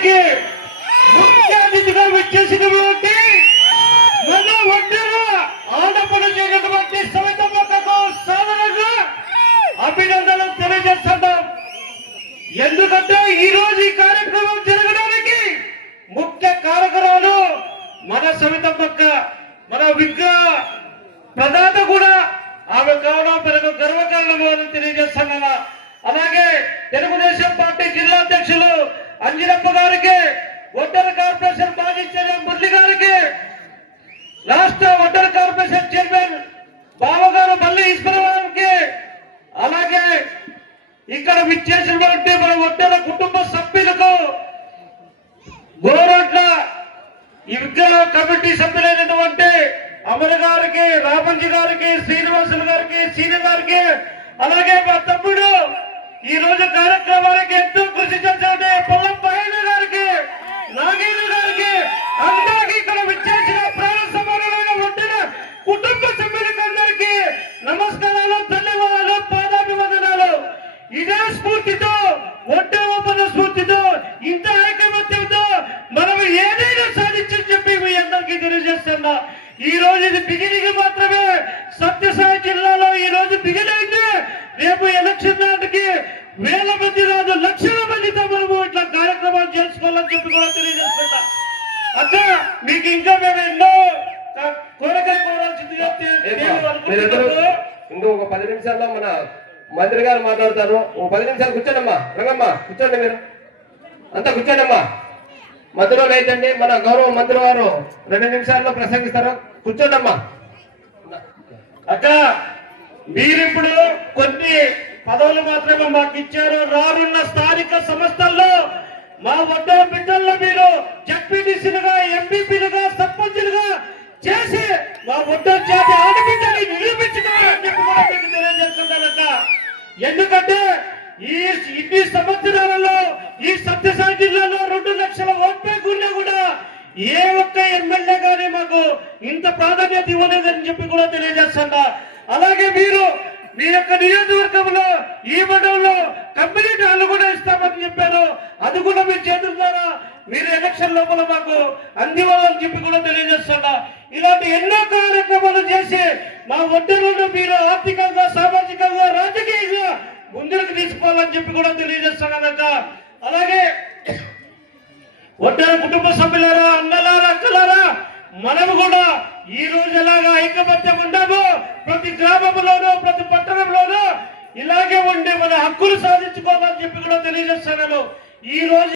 కార్యక్రమానికి ముఖ్య అతిథిగా వచ్చేసినటువంటి మన ఒడ్డెర ఆడపడుచేటటువంటి సవితమ్మకు సాధారణంగా అభినందనలు తెలియజేస్తున్నాం. ఎందుకంటే ఈ రోజు ఈ కార్యక్రమం జరగడానికి ముఖ్య కారకురాలు మన సవితమ్మక్క, మన విగ్రహ ప్రదాత కూడా ఆమె కావడం పెరుగు గర్వకారణమని తెలియజేస్తున్నా. అలాగే తెలుగుదేశం పార్టీ జిల్లా అధ్యక్షులు అంజినప్ప గారికి, ఒడ్డెర కార్పొరేషన్ మాజీ చైర్మన్ మురళి గారికి, రాష్ట్ర ఒడ్డెర కార్పొరేషన్ చైర్మన్ బావగారు మల్లి ఈశ్వరరావుకి, అలాగే ఇక్కడ విచ్చేసినటువంటి మన ఒడ్డెర కుటుంబ సభ్యులకు, గోరట్ల ఈ విగ్రహ కమిటీ సభ్యులైనటువంటి అమర్ గారికి, రామంజీ గారికి, శ్రీనివాసులు గారికి, సీని గారికి, అలాగే మా తమ్ముడు ఈ రోజు కార్యక్రమానికి ఎంతో కృషి చేసే పొల్లం పైన గారికి, నాగేంద్ర గారికి, అందరికీ ఇక్కడ విచ్చేసిన ప్రాణ సమానులైన ఒడ్డెర కుటుంబ సభ్యులకు అందరికీ నమస్కారాలు, ధన్యవాదాలు, పాదాభివందనాలు. ఇదే స్ఫూర్తితో, ఒడ్డెర స్ఫూర్తితో, ఇంత ఐకమత్యంతో మనం ఏదైనా సాధించని చెప్పి మీ అందరికీ తెలియజేస్తున్నా. ఈ రోజు ఇది బిగినింగ్ మాత్రమే. సత్యసాయి జిల్లాలో ఈ రోజు బిగిన్ అయితే రేపు ఎలక్షన్ నాటికి వేల మంది రాదు, లక్షల మందితో మనము ఇట్లా కార్యక్రమాలు చేసుకోవాలని చెప్పి కూడా తెలియజేస్తున్నా. అక్క మీకు ఇంకా మేము ఎన్నో కోరికలు కోరాల్సిందిగా ఇంకొక 10 నిమిషాల్లో మన మంత్రి గారు మాట్లాడతారు. ఓ 10 నిమిషాలు కూర్చోండమ్మా. రంగమ్మా కూర్చోండి, మీరు అంతా కూర్చోండమ్మా. మధ్యలో లేదండి, మన గౌరవ మంత్రి వారు 2 నిమిషాల్లో ప్రసంగిస్తారు. కూర్చోండమ్మా. అక్క మీరిప్పుడు కొన్ని పదవులు మాత్రమే మాకు ఇచ్చారు. రానున్న స్థానిక సంస్థల్లో మా వద్ద బిడ్డల్లో మీరు జడ్పీటీసీలుగా, ఎంపీపీలుగా, సర్పంచులుగా చేసి మా వద్ద చేతి ఆడబిడ్డని నిరూపించుకోవాలని చెప్పి కూడా మీకు తెలియజేస్తున్నారక్క. ఎందుకంటే ఇన్ని సంవత్సరాలలో ఈ సత్యసాయి జిల్లాలో 2 లక్షల ఓట్ బ్యాంక్ ఉన్నా కూడా ఏ ఒక్క ఎమ్మెల్యే గానీ మాకు ఇంత ప్రాధాన్యత ఇవ్వలేదని చెప్పి కూడా తెలియజేస్తున్నా. అలాగే మీరు మీ యొక్క నియోజకవర్గంలో ఈ మండలంలో కమ్యూనిటీ హాల్ కూడా ఇస్తామని చెప్పారు. అది కూడా మీ చేతుల ద్వారా మీరు ఎలక్షన్ లోపల మాకు అందివ్వాలని చెప్పి కూడా తెలియజేస్తున్నా. ఇలాంటి ఎన్నో కార్యక్రమాలు చేసి మా ఒడ్డెరను మీరు ఆర్థికంగా, సామాజికంగా, రాజకీయంగా ముందుకు తీసుకోవాలని చెప్పి కూడా తెలియజేస్తున్నానక్క. అలాగే ఒడ్డెర కుటుంబ సభ్యులారా, అన్నలారా, అక్కలారా, మనము కూడా ఈ రోజు ఎలాగా ఐకమత్యం ఉండామో ప్రతి గ్రామంలోనూ, ప్రతి పట్టణంలోనూ ఇలాగే ఉండి మన హక్కులు సాధించుకోవాలని చెప్పి కూడా తెలియజేస్తున్నాను. ఈ రోజు